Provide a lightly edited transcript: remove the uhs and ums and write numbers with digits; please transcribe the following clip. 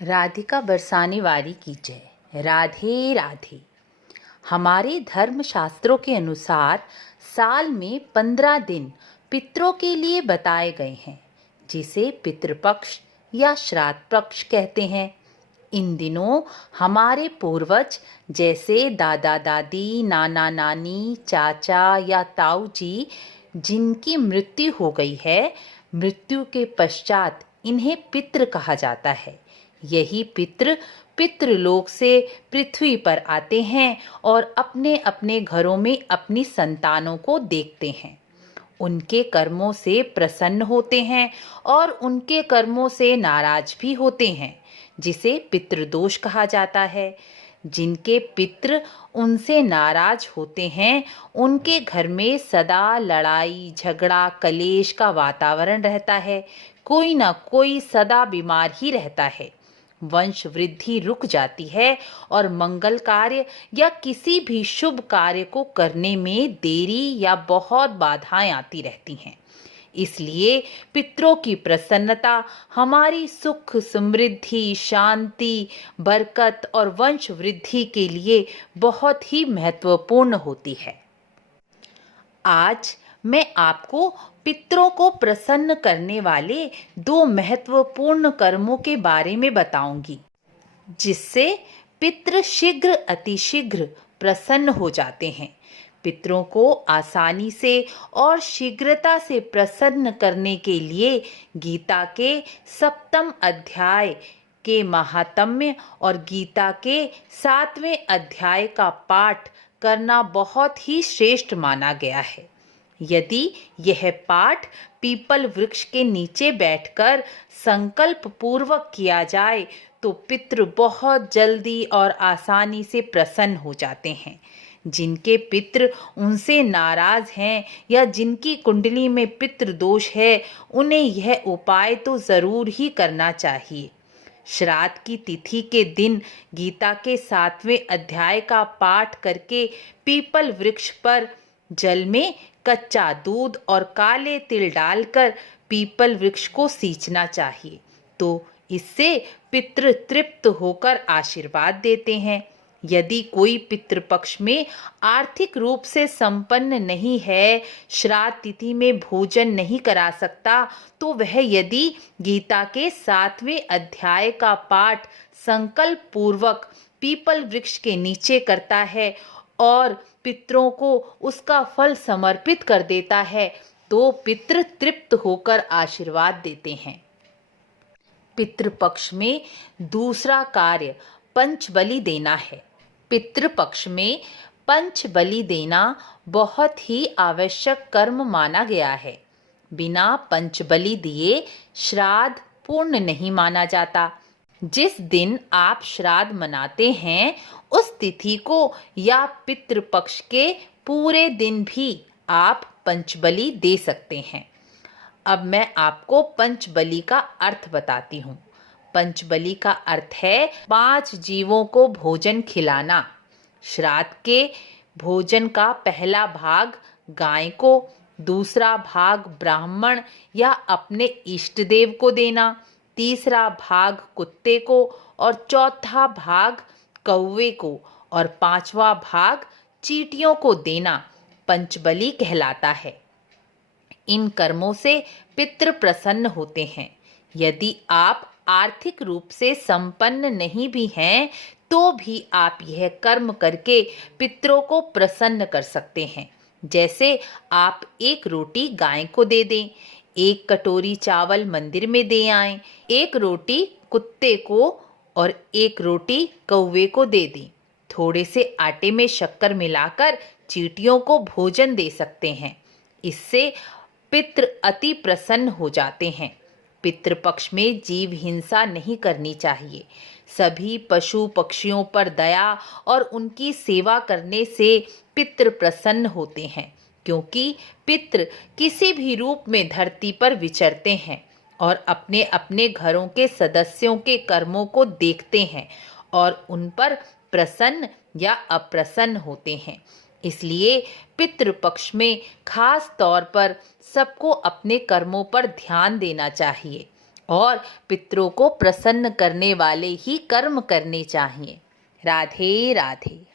राधिका बरसाने वाली की जय। राधे राधे। हमारे धर्म शास्त्रों के अनुसार साल में 15 दिन पितरों के लिए बताए गए हैं, जिसे पितृपक्ष या श्राद्ध पक्ष कहते हैं। इन दिनों हमारे पूर्वज जैसे दादा दादी, नाना नानी, चाचा या ताऊ जी जिनकी मृत्यु हो गई है, मृत्यु के पश्चात इन्हें पितृ कहा जाता है। यही पितृलोक से पृथ्वी पर आते हैं और अपने अपने घरों में अपनी संतानों को देखते हैं। उनके कर्मों से प्रसन्न होते हैं और उनके कर्मों से नाराज भी होते हैं, जिसे पितृदोष कहा जाता है। जिनके पितृ उनसे नाराज होते हैं, उनके घर में सदा लड़ाई झगड़ा कलेश का वातावरण रहता है। कोई ना कोई सदा बीमार ही रहता है। वंश वृद्धि रुक जाती है और मंगल कार्य या किसी भी शुभ कार्य को करने में देरी या बहुत बाधाएं आती रहती हैं। इसलिए पितरों की प्रसन्नता हमारी सुख समृद्धि शांति बरकत और वंश वृद्धि के लिए बहुत ही महत्वपूर्ण होती है। आज मैं आपको पितरों को प्रसन्न करने वाले 2 महत्वपूर्ण कर्मों के बारे में बताऊंगी, जिससे पितृ शीघ्र अतिशीघ्र प्रसन्न हो जाते हैं। पितरों को आसानी से और शीघ्रता से प्रसन्न करने के लिए गीता के 7वें अध्याय के महात्म्य और गीता के 7वें अध्याय का पाठ करना बहुत ही श्रेष्ठ माना गया है। यदि यह पाठ पीपल वृक्ष के नीचे बैठकर संकल्प पूर्वक किया जाए तो पितृ बहुत जल्दी और आसानी से प्रसन्न हो जाते हैं। जिनके पितृ उनसे नाराज हैं या जिनकी कुंडली में पितृ दोष है, उन्हें यह उपाय तो जरूर ही करना चाहिए। श्राद्ध की तिथि के दिन गीता के 7वें अध्याय का पाठ करके पीपल वृक्ष पर जल में कच्चा दूध और काले तिल डालकर पीपल वृक्ष को सींचना चाहिए, तो इससे पितृ तृप्त होकर आशीर्वाद देते हैं। यदि कोई पितृपक्ष में आर्थिक रूप से संपन्न नहीं है, श्राद्ध तिथि में भोजन नहीं करा सकता, तो वह यदि गीता के 7वें अध्याय का पाठ संकल्प पूर्वक पीपल वृक्ष के नीचे करता है और पितरों को उसका फल समर्पित कर देता है, तो पितृ तृप्त होकर आशीर्वाद देते हैं। पितृपक्ष में दूसरा कार्य पंचबलि देना है। पितृपक्ष में पंचबलि देना बहुत ही आवश्यक कर्म माना गया है। बिना पंचबलि दिए श्राद्ध पूर्ण नहीं माना जाता। जिस दिन आप श्राद्ध मनाते हैं, उस तिथि को या पितृपक्ष के पूरे दिन भी आप पंचबलि दे सकते हैं। अब मैं आपको पंचबलि का अर्थ बताती हूँ। पंचबलि का अर्थ है 5 जीवों को भोजन खिलाना। श्राद्ध के भोजन का पहला भाग गाय को, दूसरा भाग ब्राह्मण या अपने इष्ट देव को देना, तीसरा भाग कुत्ते को और चौथा भाग कौवे को और 5वां भाग चींटियों को देना पंचबलि कहलाता है। इन कर्मों से पितृ प्रसन्न होते हैं। यदि आप आर्थिक रूप से संपन्न नहीं भी हैं, तो भी आप यह कर्म करके पितरों को प्रसन्न कर सकते हैं। जैसे आप 1 रोटी गाय को दे दें, 1 कटोरी चावल मंदिर में दे आएं, 1 रोटी कुत्ते को और 1 रोटी कौवे को दे दें। थोड़े से आटे में शक्कर मिलाकर चींटियों को भोजन दे सकते हैं। इससे पितृ अति प्रसन्न हो जाते हैं। पितृपक्ष में जीव हिंसा नहीं करनी चाहिए। सभी पशु पक्षियों पर दया और उनकी सेवा करने से पितृ प्रसन्न होते हैं, क्योंकि पितृ किसी भी रूप में धरती पर विचरते हैं और अपने अपने घरों के सदस्यों के कर्मों को देखते हैं और उन पर प्रसन्न या अप्रसन्न होते हैं। इसलिए पितृपक्ष में खास तौर पर सबको अपने कर्मों पर ध्यान देना चाहिए। और पितरों को प्रसन्न करने वाले ही कर्म करने चाहिए। राधे राधे।